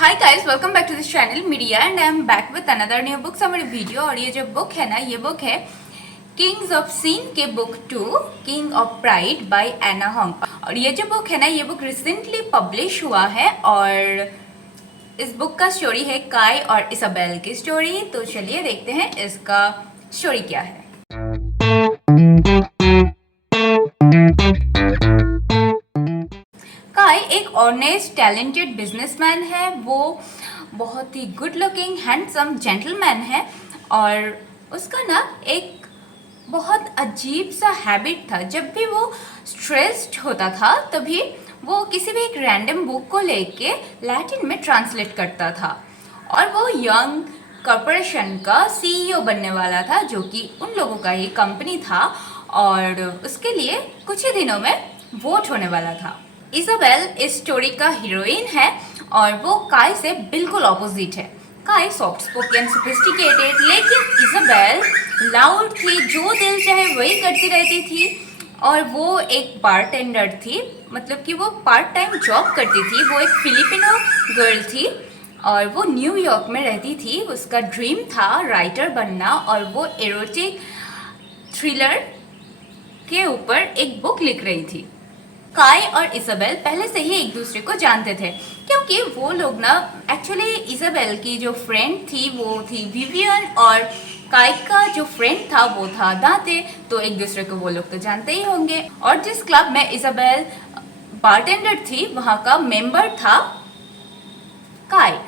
Hi guys, welcome back to this channel media and I am back with another new book summary video. और ये जो book है ना, ये book है किंग्स ऑफ सीन के book 2 king of pride by Ana Huang. और ये जो बुक है ना, ये बुक रिसेंटली पब्लिश हुआ है और इस बुक का स्टोरी है काय और इसाबेल की स्टोरी। तो चलिए देखते हैं इसका स्टोरी क्या है। काय एक ऑनेस्ट टैलेंटेड बिजनेसमैन है। वो बहुत ही गुड लुकिंग हैंडसम जेंटलमैन है और उसका ना एक बहुत अजीब सा हैबिट था। जब भी वो स्ट्रेस्ड होता था तभी वो किसी भी एक रैंडम बुक को लेके लैटिन में ट्रांसलेट करता था। और वो यंग कॉरपोरेशन का सीईओ बनने वाला था, जो कि उन लोगों का ही कंपनी था और उसके लिए कुछ ही दिनों में वोट होने वाला था। इसाबेल इस स्टोरी का हीरोइन है और वो काय से बिल्कुल ऑपोजिट है। काय सॉफ्ट स्पोकन सोफिस्टिकेटेड, लेकिन इसाबेल लाउड थी, जो दिल चाहे वही करती रहती थी। और वो एक बारटेंडर थी, मतलब कि वो पार्ट टाइम जॉब करती थी। वो एक फिलिपिनो गर्ल थी और वो न्यूयॉर्क में रहती थी। उसका ड्रीम था राइटर बनना और वो एरोटिक थ्रिलर के ऊपर एक बुक लिख रही थी। काय और इसाबेल पहले से ही एक दूसरे को जानते थे, क्योंकि वो लोग ना एक्चुअली इसाबेल की जो फ्रेंड थी वो थी विवियन और काय का जो फ्रेंड था वो था दाते। तो एक दूसरे को वो लोग तो जानते ही होंगे। और जिस क्लब में इसाबेल बारटेंडर थी वहाँ का मेंबर था काय,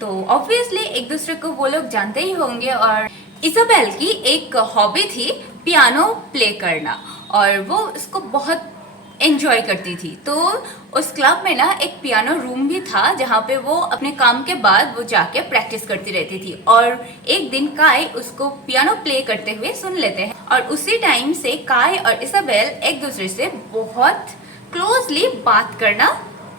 तो ऑब्वियसली एक दूसरे को वो लोग जानते ही होंगे। और इसाबेल की एक हॉबी थी पियानो प्ले करना और वो इसको बहुत एंजॉय करती थी। तो उस क्लब में ना एक पियानो रूम भी था जहाँ पे वो अपने काम के बाद वो जाके प्रैक्टिस करती रहती थी। और एक दिन काय उसको पियानो प्ले करते हुए सुन लेते हैं और उसी टाइम से काय और इसाबेल एक दूसरे से बहुत क्लोजली बात करना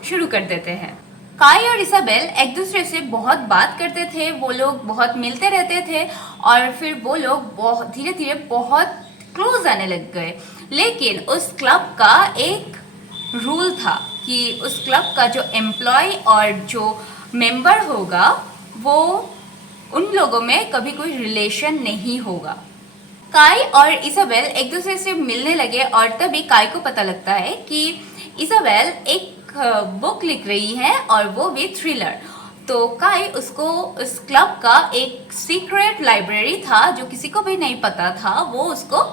शुरू कर देते हैं। काय और इसाबेल एक दूसरे से बहुत बात करते थे, वो लोग बहुत मिलते रहते थे और फिर वो लोग बहुत धीरे धीरे बहुत क्लोज आने लग गए। लेकिन उस क्लब का एक रूल था कि उस क्लब का जो एम्प्लॉय और जो मेंबर होगा वो उन लोगों में कभी कोई रिलेशन नहीं होगा। काय और इसाबेल एक दूसरे से मिलने लगे और तभी काय को पता लगता है कि इसाबेल एक बुक लिख रही है और वो भी थ्रिलर। तो काय उसको उस क्लब का एक सीक्रेट लाइब्रेरी था जो किसी को भी नहीं पता था, वो उसको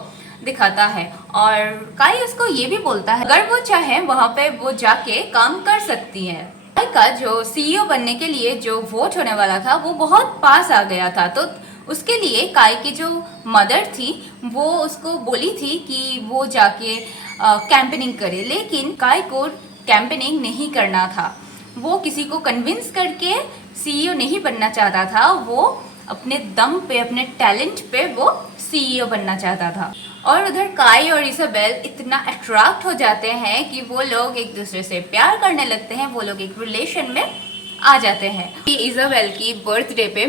दिखाता है। और काय उसको ये भी बोलता है अगर वो चाहे वहाँ पे वो जाके काम कर सकती है। काय का जो सीईओ बनने के लिए जो वोट होने वाला था वो बहुत पास आ गया था, तो उसके लिए काय की जो मदर थी वो उसको बोली थी कि वो जाके कैंपेनिंग करे। लेकिन काय को कैंपेनिंग नहीं करना था, वो किसी को कन्विंस करके सीईओ नहीं बनना चाहता था। वो अपने दम पे, अपने टैलेंट पे वो सीईओ बनना चाहता था। और उधर काय और इसाबेल इतना अट्रैक्ट हो जाते हैं कि वो लोग एक दूसरे से प्यार करने लगते हैं, वो लोग एक रिलेशन में आ जाते हैं। इसाबेल की बर्थडे पे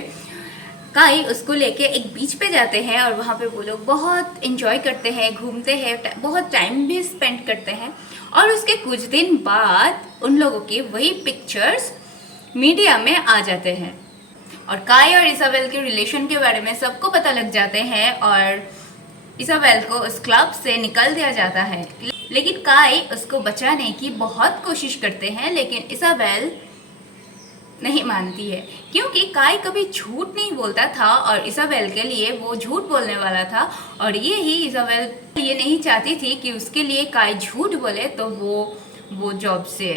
काय उसको लेके एक बीच पे जाते हैं और वहाँ पे वो लोग बहुत एंजॉय करते हैं, घूमते हैं, बहुत टाइम भी स्पेंड करते हैं। और उसके कुछ दिन बाद उन लोगों की वही पिक्चर्स मीडिया में आ जाते हैं और काय और इसाबेल के रिलेशन के बारे में सबको पता लग जाते हैं और इसाबेल को उस क्लब से निकाल दिया जाता है। लेकिन काय उसको बचाने की बहुत कोशिश करते हैं, लेकिन इसाबेल नहीं मानती है, क्योंकि काय कभी झूठ नहीं बोलता था और इसाबेल के लिए वो झूठ बोलने वाला था। और ये ही इसाबेल ये नहीं चाहती थी कि उसके लिए काय झूठ बोले, तो वो जॉब से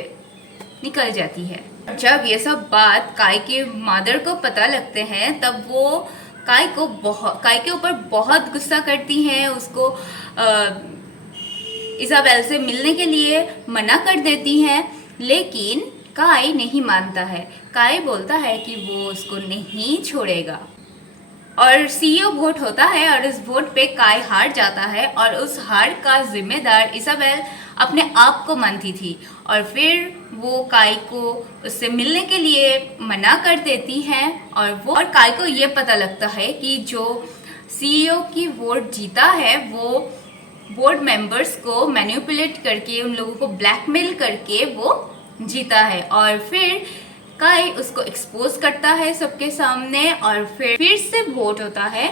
निकल जाती है। जब ये सब बात काय के मदर को पता लगते हैं तब वो काय के ऊपर बहुत गुस्सा करती हैं, उसको इसाबेल से मिलने के लिए मना कर देती हैं। लेकिन काय नहीं मानता है। काय बोलता है कि वो उसको नहीं छोड़ेगा। और सीईओ वोट होता है और इस वोट पे काय हार जाता है और उस हार का जिम्मेदार इसाबेल अपने आप को मानती थी। और फिर वो काय को उससे मिलने के लिए मना कर देती हैं और काय को ये पता लगता है कि जो सीईओ की वोट जीता है वो बोर्ड मेंबर्स को मैनिपुलेट करके, उन लोगों को ब्लैकमेल करके वो जीता है। और फिर काई उसको एक्सपोज करता है सबके सामने और फिर से वोट होता है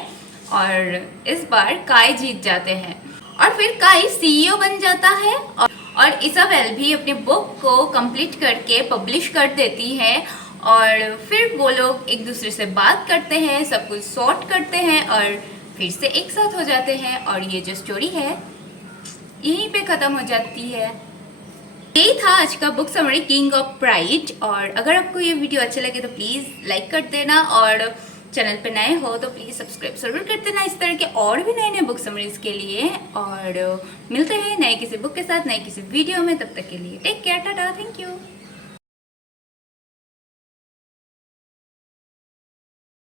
और इस बार काई जीत जाते हैं और फिर काई सीईओ बन जाता है और इसाबेल भी अपनी बुक को कंप्लीट करके पब्लिश कर देती है और फिर वो लोग एक दूसरे से बात करते हैं, सब कुछ सॉर्ट करते हैं और फिर से एक साथ हो जाते हैं और ये जो स्टोरी है यहीं पे ख़त्म हो जाती है। यही था आज का book summary king of pride. और अगर आपको ये वीडियो अच्छा लगे तो प्लीज़ लाइक कर देना और चैनल पे नए हो तो प्लीज़ सब्सक्राइब जरूर कर देना इस तरह के और भी नए नए बुक समरीज के लिए। और मिलते हैं नए किसी बुक के साथ नए किसी वीडियो में, तब तक के लिए take care, tata, thank you.